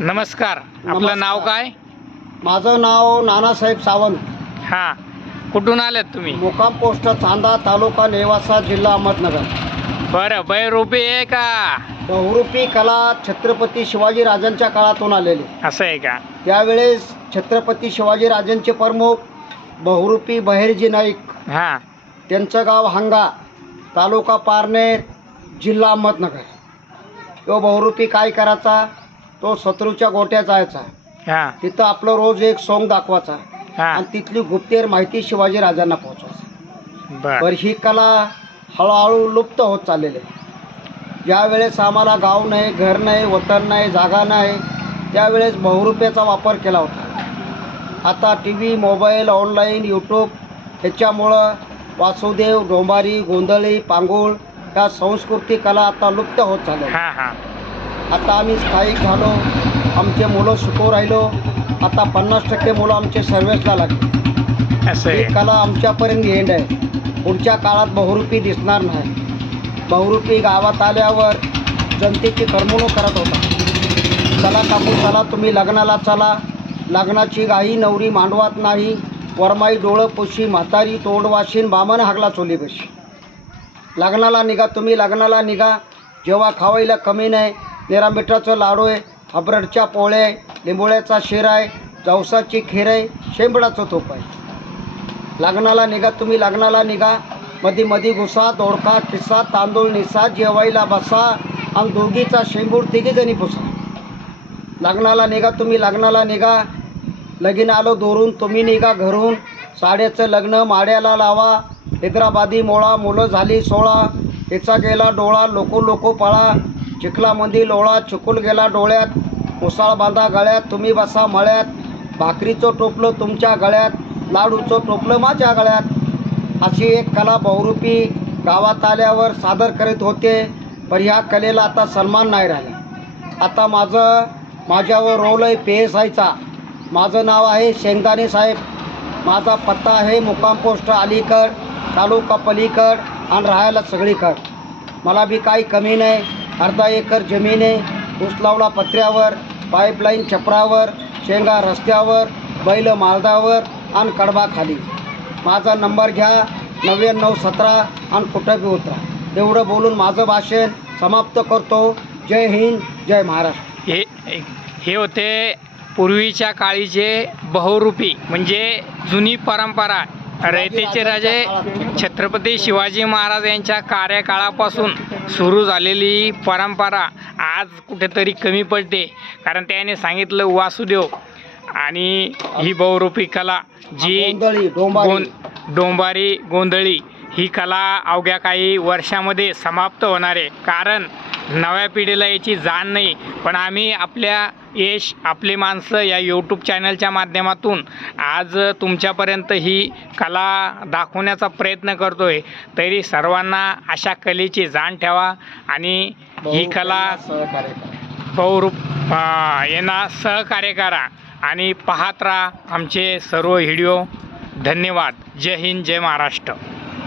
नमस्कार. आपलं. नाव काय? माझं नाव नानासाहेब सावंत. हां. कुठून आलेत तुम्ही? मुकाम पोस्ट चांदा तालुका नेवासा जिल्हा अहमदनगर. बरं बैरोपे आहे का? बहुरूपी कला छत्रपती शिवाजी राजांच्या काळातून आलेली. असं आहे का? त्यावेळेस छत्रपती शिवाजी राजांचे प्रमुख बहुरूपी बहिरजी नाईक. हां. त्यांचं गाव हांगा तालुका पारनेर जिल्हा अहमदनगर. तो बहुरूपी काय करायचा? तो शत्रूच्या गोट्यात जायचा. हां. तिथं आपलं रोज एक सोंग दाखवायचा. हां. आणि तिथली गुप्तेर माहिती शिवाजी राजांना पोहोचवायची. बर. तर ही कला हळूहळू लुप्त होत चाललेली आहे. ज्या वेळेस आम्हाला गाव नाही घर नाही वतन नाही जागा नाही त्यावेळेस बहुरुपयाचा वापर केला होता. आता T V mobile online YouTube ह्याच्यामुळं वासुदेव डोंबारी गोंधळी पांगुळ या संस्कृती कला आता लुप्त होत चालल्या हां हां. आता आम्ही स्थायिक झालो. आमचे मुलं शिकवू राहिलो. आता पन्नास टक्के मुलं आमचे सर्व्हिसला लागले. असं ही कला आमच्यापर्यंत येणार आहे. पुढच्या काळात बहुरूपी दिसणार नाही. बहुरूपी गावात आल्यावर जनतेची करमणूक करत होता. चला काकू चला तुम्ही लग्नाला चला. लग्नाची गाई नवरी मांडवात नाही. वरमाई डोळं पोशी म्हातारी तोंडवाशीन बामण हागला चोली बशी. लग्नाला निघा तुम्ही लग्नाला निघा. जेव्हा खावायला कमी नाही निरामिठाचं लाडू आहे हबरडच्या पोळ्या आहे लिंबोळ्याचा शिरा आहे जवसाची खीर आहे शेंबडाचं तोप आहे. लग्नाला निघा तुम्ही लग्नाला निघा. मधी मधी घुसा दोडका किस्सा तांदूळ निसा जेवायला बसा आणि दोघीचा शेंबूड तिघी जणी पुसा. लग्नाला निघा तुम्ही लग्नाला निघा. लगीन आलो दोरून तुम्ही निघा घरून. साड्याचं लग्न माड्याला लावा. हैदराबादी मोळा मुलं झाली सोळा. हिचा गेला डोळा लोको लोको पळा. चिखलामंदी लोळा चिकूल गेला डोळ्यात. मुसाळ बांधा गळ्यात. तुम्ही बसा मळ्यात. भाकरीचं टोपलं तुमच्या गळ्यात. लाडूचं टोपलं माझ्या गळ्यात. अशी एक कला बहुरूपी गावात आल्यावर सादर करीत होते पण ह्या कलेला आता सन्मान नाही राहिला. आता माझं माझ्यावर रोल आहे पी आयचा माझं नाव आहे शेंगदाणे साहेब. माझा पत्ता आहे मुक्काम पोस्ट अलीकड तालुका पलीकड आणि राहायला सगळीकड. मला बी काही कमी नाही. अर्धा एकर जमीन आहे ऊस लावला पत्र्यावर पाईपलाईन छपरावर शेंगा रस्त्यावर बैल माळदावर आणि कडबा खाली माझा नंबर घ्या नव्याण्णव सतरा आणि कुठं बी उतरा. एवढं बोलून माझं भाषण समाप्त करतो. जय हिंद जय महाराष्ट्र. हे हे होते पूर्वीच्या काळीचे बहुरूपी म्हणजे जुनी परंपरा. रयतेचे राजे छत्रपती शिवाजी महाराज यांच्या कार्यकाळापासून सुरू झालेली परंपरा आज कुठेतरी कमी पडते. कारण त्याने सांगितलं वासुदेव आणि ही बहुरूपी कला जी गों डोंबारी गोंधळी ही कला अवघ्या काही वर्षामध्ये समाप्त होणार आहे. कारण नव्या पिढीला याची जाण नाही. पण आम्ही आपल्या यश आपली माणसं या यूट्यूब चॅनलच्या माध्यमातून आज तुमच्यापर्यंत ही कला दाखवण्याचा प्रयत्न करतो आहे तरी सर्वांना अशा कलेची जाण ठेवा आणि ही कला. बहुरूप अं, यांना सहकार्य करा आणि पाहत राहा आमचे सर्व व्हिडिओ. धन्यवाद. जय हिंद जय महाराष्ट्र.